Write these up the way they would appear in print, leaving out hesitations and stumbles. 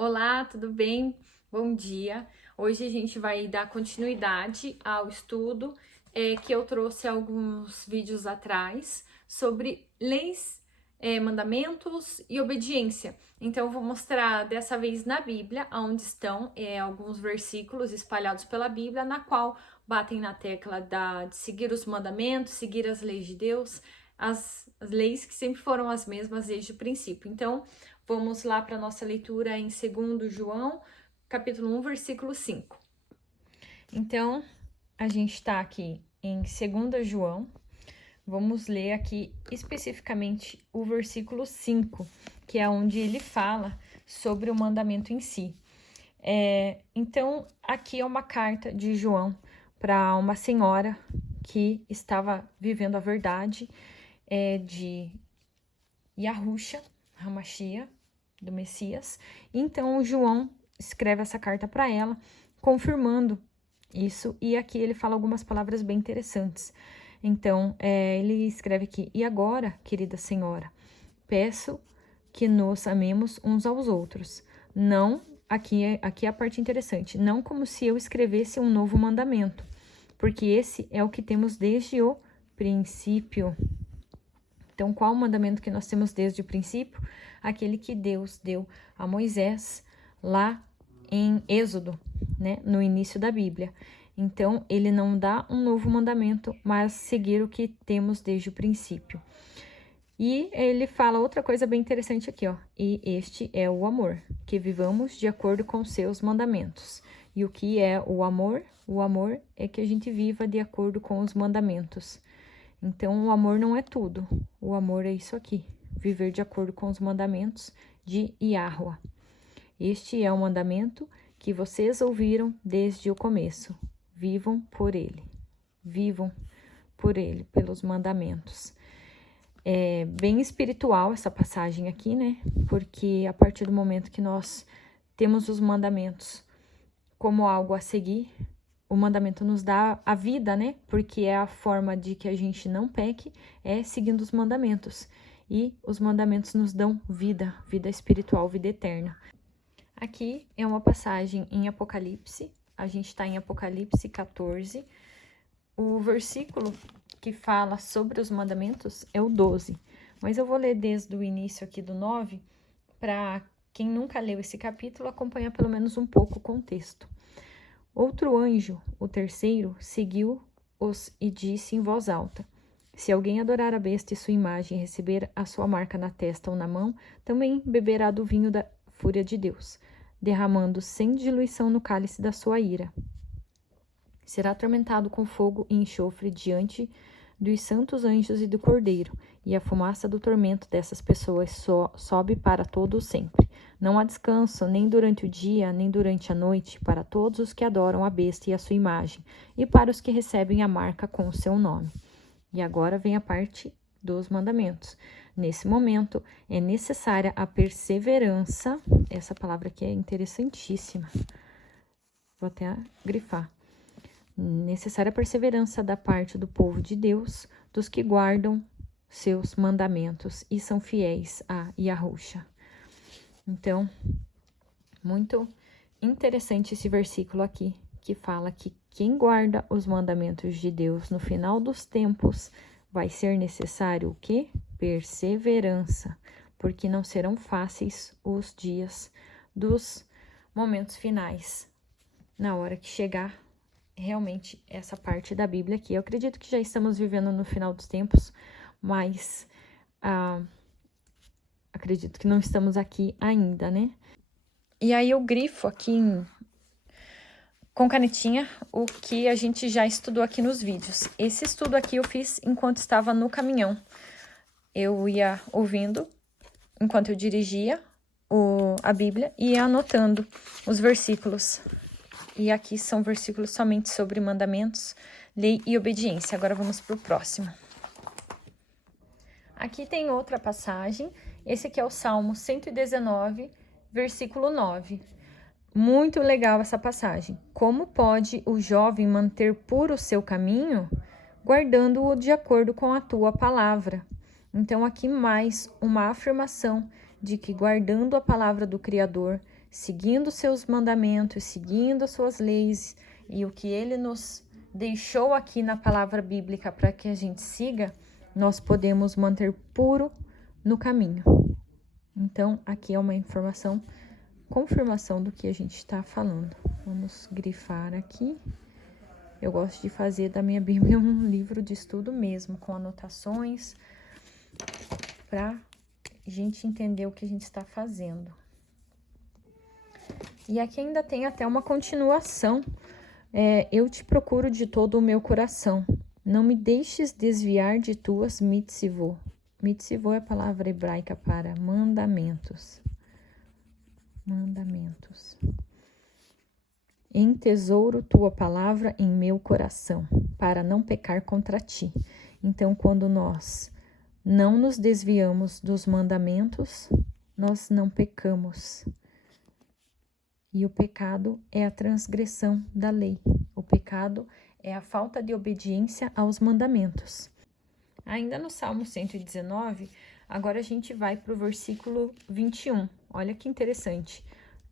Olá, tudo bem? Bom dia. Hoje a gente vai dar continuidade ao estudo que eu trouxe alguns vídeos atrás sobre leis, mandamentos e obediência. Então, eu vou mostrar dessa vez na Bíblia, onde estão alguns versículos espalhados pela Bíblia, na qual batem na tecla de seguir os mandamentos, seguir as leis de Deus, as leis que sempre foram as mesmas desde o princípio. Então, vamos lá para a nossa leitura em 2 João, capítulo 1, versículo 5. Então, a gente está aqui em 2 João. Vamos ler aqui especificamente o versículo 5, que é onde ele fala sobre o mandamento em si. Então, aqui é uma carta de João para uma senhora que estava vivendo a verdade de Yahusha, Hamashia, do Messias. Então, João escreve essa carta para ela, confirmando isso, e aqui ele fala algumas palavras bem interessantes. Então, ele escreve aqui: e agora, querida senhora, peço que nos amemos uns aos outros. Não, aqui é a parte interessante, não como se eu escrevesse um novo mandamento, porque esse é o que temos desde o princípio. Então, qual o mandamento que nós temos desde o princípio? Aquele que Deus deu a Moisés lá em Êxodo, né, no início da Bíblia. Então, ele não dá um novo mandamento, mas seguir o que temos desde o princípio. E ele fala outra coisa bem interessante aqui, ó. E este é o amor, que vivamos de acordo com seus mandamentos. E o que é o amor? O amor é que a gente viva de acordo com os mandamentos. Então, o amor não é tudo. O amor é isso aqui, viver de acordo com os mandamentos de Yahuwah. Este é o mandamento que vocês ouviram desde o começo. Vivam por ele. Vivam por ele, pelos mandamentos. É bem espiritual essa passagem aqui, né? Porque a partir do momento que nós temos os mandamentos como algo a seguir, o mandamento nos dá a vida, né? Porque é a forma de que a gente não peque, é seguindo os mandamentos. E os mandamentos nos dão vida, vida espiritual, vida eterna. Aqui é uma passagem em Apocalipse. A gente está em Apocalipse 14. O versículo que fala sobre os mandamentos é o 12. Mas eu vou ler desde o início aqui do 9, para quem nunca leu esse capítulo acompanhar pelo menos um pouco o contexto. Outro anjo, o terceiro, seguiu-os e disse em voz alta: se alguém adorar a besta e sua imagem e receber a sua marca na testa ou na mão, também beberá do vinho da fúria de Deus, derramando sem diluição no cálice da sua ira. Será atormentado com fogo e enxofre diante dos santos anjos e do Cordeiro, e a fumaça do tormento dessas pessoas sobe para todo o sempre. Não há descanso, nem durante o dia, nem durante a noite, para todos os que adoram a besta e a sua imagem, e para os que recebem a marca com o seu nome. E agora vem a parte dos mandamentos. Nesse momento, é necessária a perseverança. Essa palavra aqui é interessantíssima. Vou até grifar. Necessária a perseverança da parte do povo de Deus, dos que guardam seus mandamentos e são fiéis a Yahusha. Então, muito interessante esse versículo aqui, que fala que quem guarda os mandamentos de Deus no final dos tempos vai ser necessário o quê? Perseverança, porque não serão fáceis os dias dos momentos finais, na hora que chegar realmente essa parte da Bíblia aqui. Eu acredito que já estamos vivendo no final dos tempos, mas acredito que não estamos aqui ainda, né? E aí eu grifo aqui com canetinha o que a gente já estudou aqui nos vídeos. Esse estudo aqui eu fiz enquanto estava no caminhão. Eu ia ouvindo enquanto eu dirigia a Bíblia e ia anotando os versículos. E aqui são versículos somente sobre mandamentos, lei e obediência. Agora vamos para o próximo. Aqui tem outra passagem. Esse aqui é o Salmo 119, versículo 9. Muito legal essa passagem. Como pode o jovem manter puro o seu caminho? Guardando-o de acordo com a tua palavra. Então, aqui mais uma afirmação de que guardando a palavra do Criador, seguindo seus mandamentos, seguindo as suas leis e o que ele nos deixou aqui na palavra bíblica para que a gente siga, nós podemos manter puro no caminho. Então, aqui é uma informação, confirmação do que a gente está falando. Vamos grifar aqui. Eu gosto de fazer da minha Bíblia um livro de estudo mesmo, com anotações, para a gente entender o que a gente está fazendo. E aqui ainda tem até uma continuação. Eu te procuro de todo o meu coração. Não me deixes desviar de tuas mitzvot. Mitzvot é a palavra hebraica para mandamentos. Mandamentos. Entesouro tua palavra em meu coração, para não pecar contra ti. Então, quando nós não nos desviamos dos mandamentos, nós não pecamos. E o pecado é a transgressão da lei. O pecado é a falta de obediência aos mandamentos. Ainda no Salmo 119, agora a gente vai para o versículo 21. Olha que interessante.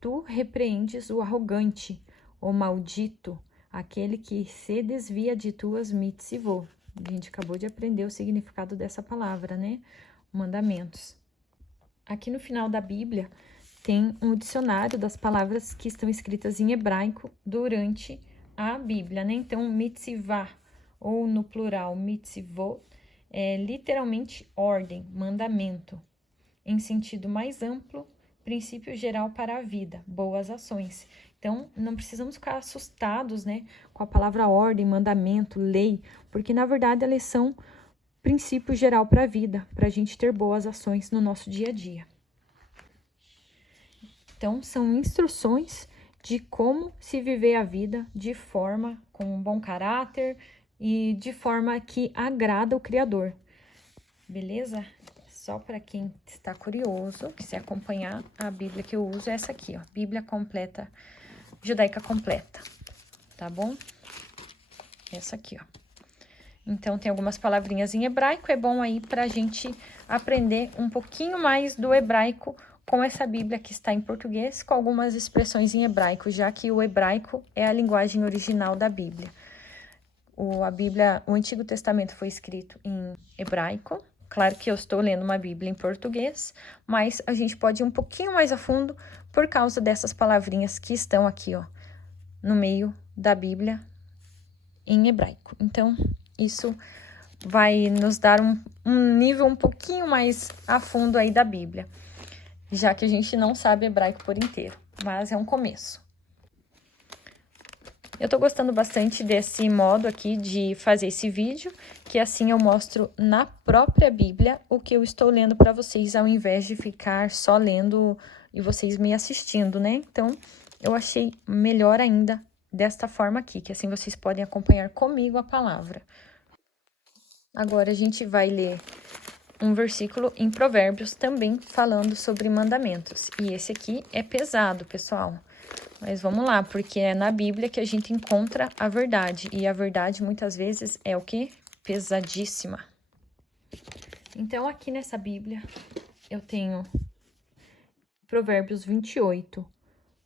Tu repreendes o arrogante, o maldito, aquele que se desvia de tuas mitzvot. A gente acabou de aprender o significado dessa palavra, né? Mandamentos. Aqui no final da Bíblia tem um dicionário das palavras que estão escritas em hebraico durante a Bíblia, né? Então, mitzvah, ou no plural, mitzvot, é literalmente ordem, mandamento. Em sentido mais amplo, princípio geral para a vida, boas ações. Então, não precisamos ficar assustados, né, com a palavra ordem, mandamento, lei, porque, na verdade, elas são princípio geral para a vida, para a gente ter boas ações no nosso dia a dia. Então, são instruções de como se viver a vida de forma com um bom caráter e de forma que agrada o Criador. Beleza? Só para quem está curioso, quiser acompanhar, a Bíblia que eu uso é essa aqui, ó, Bíblia completa, judaica completa, tá bom? Essa aqui, ó. Então, tem algumas palavrinhas em hebraico, é bom aí para a gente aprender um pouquinho mais do hebraico com essa Bíblia que está em português, com algumas expressões em hebraico, já que o hebraico é a linguagem original da Bíblia. O Antigo Testamento foi escrito em hebraico. Claro que eu estou lendo uma Bíblia em português, mas a gente pode ir um pouquinho mais a fundo por causa dessas palavrinhas que estão aqui, ó, no meio da Bíblia em hebraico. Então, isso vai nos dar um nível um pouquinho mais a fundo aí da Bíblia, já que a gente não sabe hebraico por inteiro, mas é um começo. Eu tô gostando bastante desse modo aqui de fazer esse vídeo, que assim eu mostro na própria Bíblia o que eu estou lendo para vocês, ao invés de ficar só lendo e vocês me assistindo, né? Então, eu achei melhor ainda desta forma aqui, que assim vocês podem acompanhar comigo a palavra. Agora, a gente vai ler um versículo em Provérbios também falando sobre mandamentos. E esse aqui é pesado, pessoal. Mas vamos lá, porque é na Bíblia que a gente encontra a verdade. E a verdade, muitas vezes, é o quê? Pesadíssima. Então, aqui nessa Bíblia, eu tenho Provérbios 28,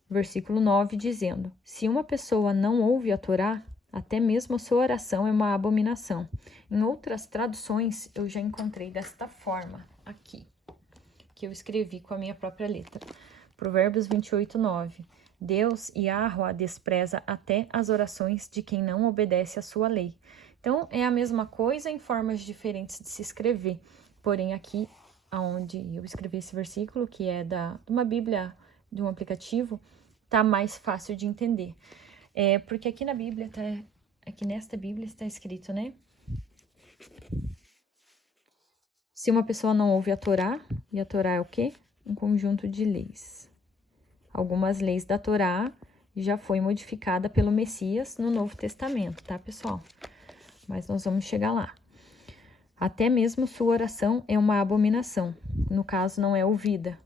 versículo 9, dizendo: se uma pessoa não ouve a Torá, até mesmo a sua oração é uma abominação. Em outras traduções, eu já encontrei desta forma, aqui, que eu escrevi com a minha própria letra. Provérbios 28, 9. Deus, Yahweh, despreza até as orações de quem não obedece à sua lei. Então, é a mesma coisa em formas diferentes de se escrever. Porém, aqui, onde eu escrevi esse versículo, que é de uma Bíblia, de um aplicativo, tá mais fácil de entender. Porque aqui na Bíblia, aqui nesta Bíblia está escrito, né? Se uma pessoa não ouve a Torá, e a Torá é o quê? Um conjunto de leis. Algumas leis da Torá já foi modificada pelo Messias no Novo Testamento, tá, pessoal? Mas nós vamos chegar lá. Até mesmo sua oração é uma abominação. No caso, não é ouvida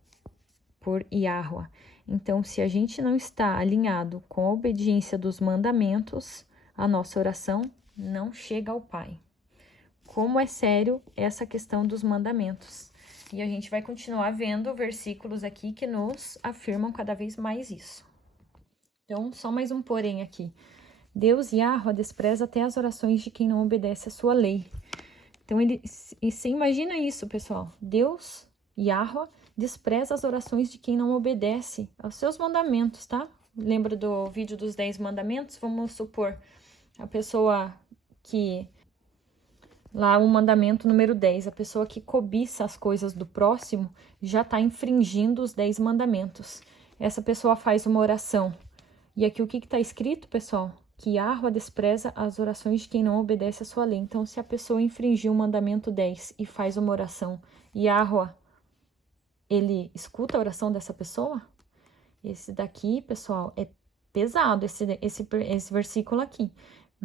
por Yahweh. Então, se a gente não está alinhado com a obediência dos mandamentos, a nossa oração não chega ao Pai. Como é sério essa questão dos mandamentos. E a gente vai continuar vendo versículos aqui que nos afirmam cada vez mais isso. Então, só mais um porém aqui. Deus, Yahweh, despreza até as orações de quem não obedece a sua lei. Então, você imagina isso, pessoal. Deus, Yahweh, despreza as orações de quem não obedece aos seus mandamentos, tá? Lembra do vídeo dos 10 mandamentos? Vamos supor a pessoa que... Lá o mandamento número 10, a pessoa que cobiça as coisas do próximo já está infringindo os 10 mandamentos. Essa pessoa faz uma oração. E aqui o que está escrito, pessoal? Que Yahweh despreza as orações de quem não obedece a sua lei. Então, se a pessoa infringir o mandamento 10 e faz uma oração, Yahweh, ele escuta a oração dessa pessoa? Esse daqui, pessoal, é pesado, esse versículo aqui.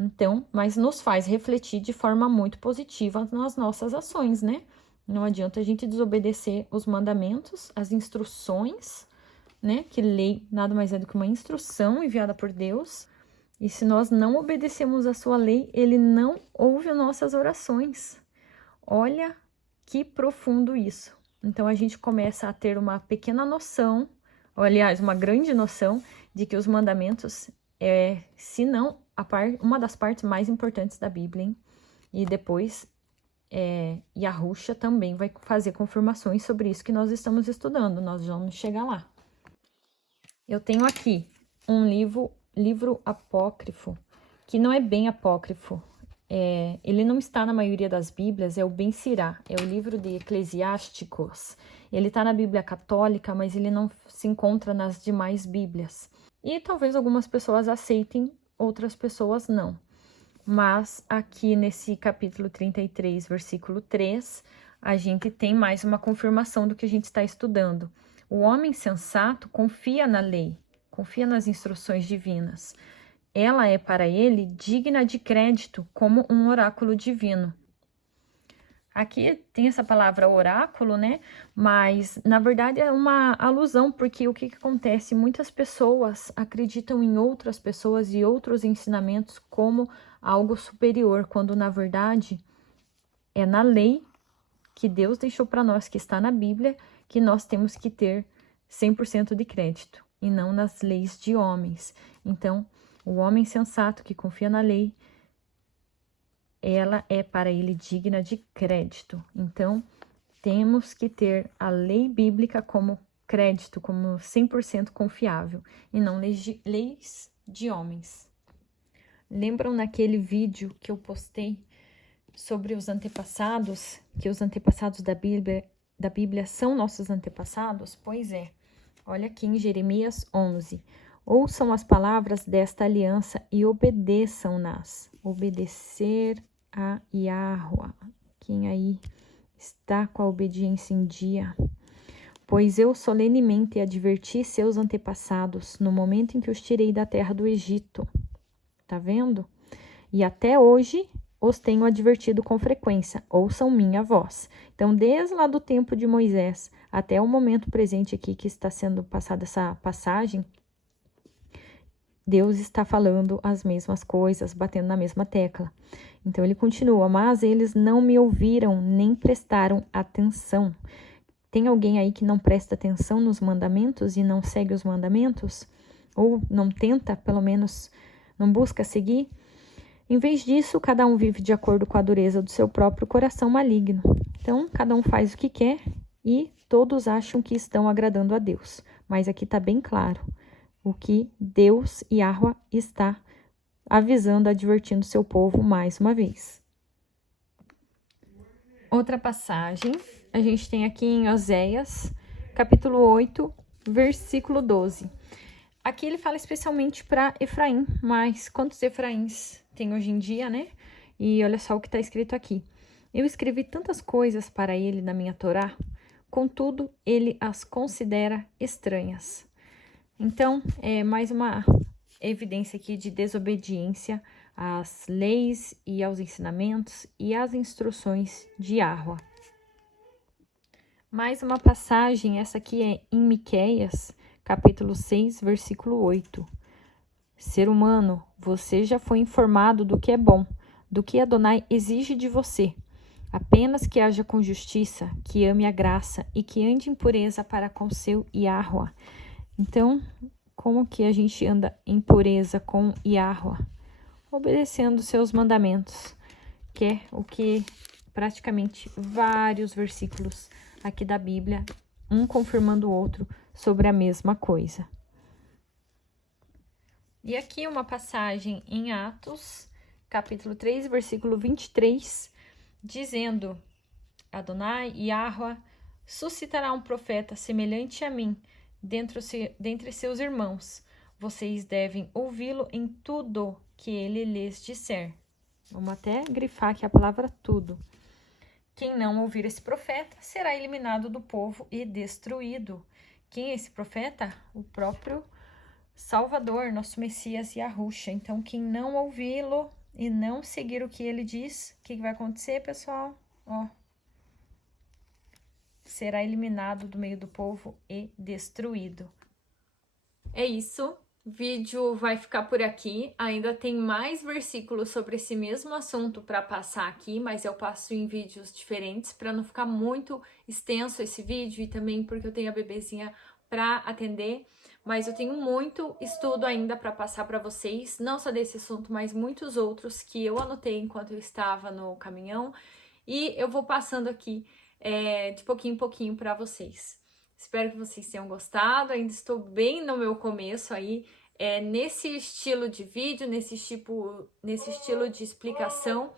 Então, mas nos faz refletir de forma muito positiva nas nossas ações, né? Não adianta a gente desobedecer os mandamentos, as instruções, né? Que lei nada mais é do que uma instrução enviada por Deus. E se nós não obedecemos a sua lei, ele não ouve nossas orações. Olha que profundo isso. Então, a gente começa a ter uma pequena noção, ou aliás, uma grande noção de que os mandamentos se não uma das partes mais importantes da Bíblia, hein? E depois, Yahusha também vai fazer confirmações sobre isso que nós estamos estudando, nós vamos chegar lá. Eu tenho aqui um livro apócrifo, que não é bem apócrifo, ele não está na maioria das Bíblias, é o Ben Sirá, é o livro de Eclesiásticos. Ele está na Bíblia Católica, mas ele não se encontra nas demais Bíblias. E talvez algumas pessoas aceitem, outras pessoas não. Mas aqui nesse capítulo 33, versículo 3, a gente tem mais uma confirmação do que a gente está estudando. O homem sensato confia na lei, confia nas instruções divinas. Ela é para ele digna de crédito como um oráculo divino. Aqui tem essa palavra oráculo, né? Mas, na verdade, é uma alusão, porque o que acontece? Muitas pessoas acreditam em outras pessoas e outros ensinamentos como algo superior, quando, na verdade, é na lei que Deus deixou para nós, que está na Bíblia, que nós temos que ter 100% de crédito, e não nas leis de homens. Então, o homem sensato que confia na lei, ela é para ele digna de crédito. Então, temos que ter a lei bíblica como crédito, como 100% confiável, e não leis de homens. Lembram naquele vídeo que eu postei sobre os antepassados, que os antepassados da Bíblia são nossos antepassados? Pois é. Olha aqui em Jeremias 11. Ouçam as palavras desta aliança e obedeçam-nas. Obedecer a Yahweh. Quem aí está com a obediência em dia? Pois eu solenemente adverti seus antepassados no momento em que os tirei da terra do Egito. Tá vendo? E até hoje os tenho advertido com frequência. Ouçam minha voz. Então, desde lá do tempo de Moisés até o momento presente aqui que está sendo passada essa passagem, Deus está falando as mesmas coisas, batendo na mesma tecla. Então, ele continua, mas eles não me ouviram, nem prestaram atenção. Tem alguém aí que não presta atenção nos mandamentos e não segue os mandamentos? Ou não tenta, pelo menos, não busca seguir? Em vez disso, cada um vive de acordo com a dureza do seu próprio coração maligno. Então, cada um faz o que quer e todos acham que estão agradando a Deus. Mas aqui está bem claro o que Deus, Yahweh, está avisando, advertindo seu povo mais uma vez. Outra passagem, a gente tem aqui em Oséias, capítulo 8, versículo 12. Aqui ele fala especialmente para Efraim, mas quantos Efraíns tem hoje em dia, né? E olha só o que está escrito aqui. Eu escrevi tantas coisas para ele na minha Torá, contudo, ele as considera estranhas. Então, é mais uma evidência aqui de desobediência às leis e aos ensinamentos e às instruções de Yahweh. Mais uma passagem, essa aqui é em Miqueias, capítulo 6, versículo 8. Ser humano, você já foi informado do que é bom, do que Adonai exige de você. Apenas que haja com justiça, que ame a graça e que ande em pureza para com seu Yahuwah. Então, como que a gente anda em pureza com Yahuwah? Obedecendo seus mandamentos, que é o que praticamente vários versículos aqui da Bíblia, um confirmando o outro sobre a mesma coisa. E aqui uma passagem em Atos, capítulo 3, versículo 23, dizendo: Adonai, Yahuwah, suscitará um profeta semelhante a mim dentre seus irmãos. Vocês devem ouvi-lo em tudo que ele lhes disser. Vamos até grifar aqui a palavra tudo. Quem não ouvir esse profeta será eliminado do povo e destruído. Quem é esse profeta? O próprio Salvador, nosso Messias Yahushua. Então, quem não ouvi-lo e não seguir o que ele diz, o que vai acontecer, pessoal? Será eliminado do meio do povo e destruído. É isso. O vídeo vai ficar por aqui. Ainda tem mais versículos sobre esse mesmo assunto para passar aqui, mas eu passo em vídeos diferentes para não ficar muito extenso esse vídeo e também porque eu tenho a bebezinha para atender. Mas eu tenho muito estudo ainda para passar para vocês, não só desse assunto, mas muitos outros que eu anotei enquanto eu estava no caminhão. E eu vou passando aqui de pouquinho em pouquinho para vocês. Espero que vocês tenham gostado. Ainda estou bem no meu começo aí, nesse estilo de vídeo, nesse estilo de explicação.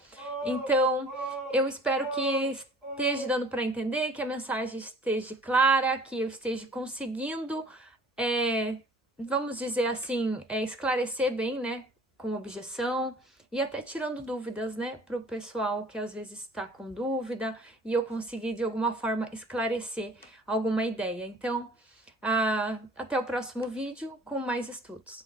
Então, eu espero que esteja dando para entender, que a mensagem esteja clara, que eu esteja conseguindo, vamos dizer assim, esclarecer bem, né, com objeção e até tirando dúvidas, né, para o pessoal que às vezes está com dúvida e eu conseguir de alguma forma esclarecer alguma ideia. Então, até o próximo vídeo com mais estudos.